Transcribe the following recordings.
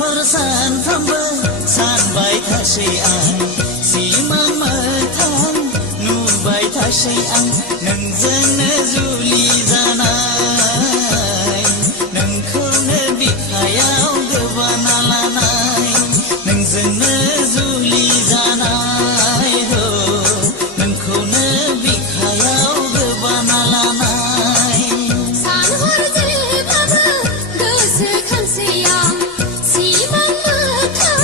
हर सानफ्रोमबो सानबाय थासै आं सिमां मोगथां नुबाय थासै आं नोंजोंनो जुलि जानाय नोंखौनो बिखायाव गोबाना लानाय नोंजोंनो जुलि जानाय हो नोंखौनो बिखायाव गोबाना लानाय सान हर जेब्लाबो गोसोखांसै आं सिमां मोगथां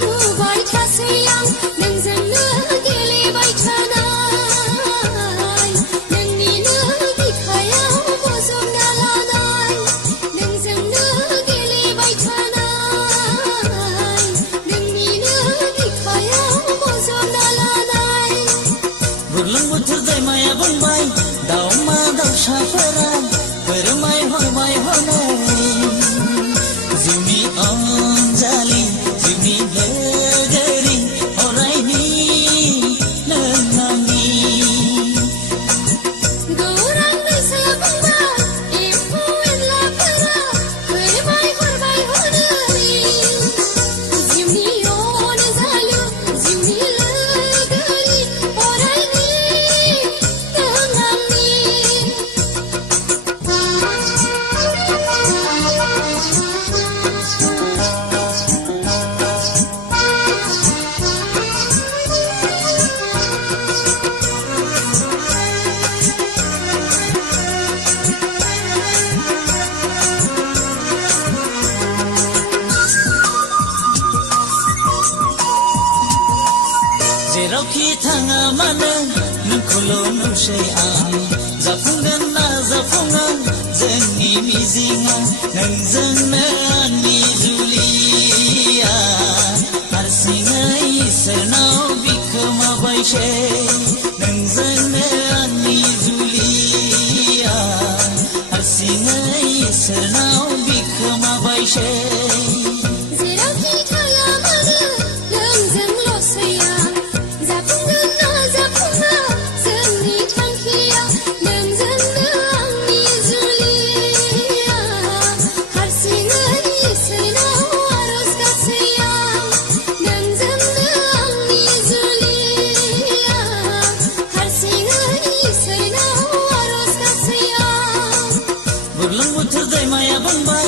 नुबाय थासै आं नोंजोंनो गेलेबाय थानाय नोंनिनो बिखायाव बजबना लानाय नोंजोंनो गेलेबाय थानाय नोंनिनो बिखायाव बजबना लानाय बुरलुंबुथुर दैमाया बुंबाय दाउमा दाउसाफोरा फोरमायहरबाय हनै जिउनि अनजालि जिउनि लोगोरि अरायनि नों आंनि गौरां दैसा बुंबाय एम्फौ एनलाफोरा फोरमायहरबाय हनै जिउनि अनजालु जिउनि लोगोरि अरायनि नों आंनि जेरावखि थाङा मानो नोंखौल' नुसै आं जाफुंगोन ना जाफुङा जोंनि मिजिंआ नोंजोंनो आंनि जुलिया हारसिङै इसोरनाव बिखोमाबायसै नोंजोंनो आंनि जुलिया हारसिङै इसोरनाव बिखोमाबायसै जेरावखि थाया मानो नोंजोंल'सै आं जाफुंगोन ना जाफुङा जोंनि थांखिया नोंजोंनो आंनि जुलिया हारसिङै इसोरनाव आरज गाबसै आं नोंजोंनो आंनि जुलिया हारसिङै इसोरनाव आरज गाबसै आं बुरलुंबुथुर दैमाया बुंबाय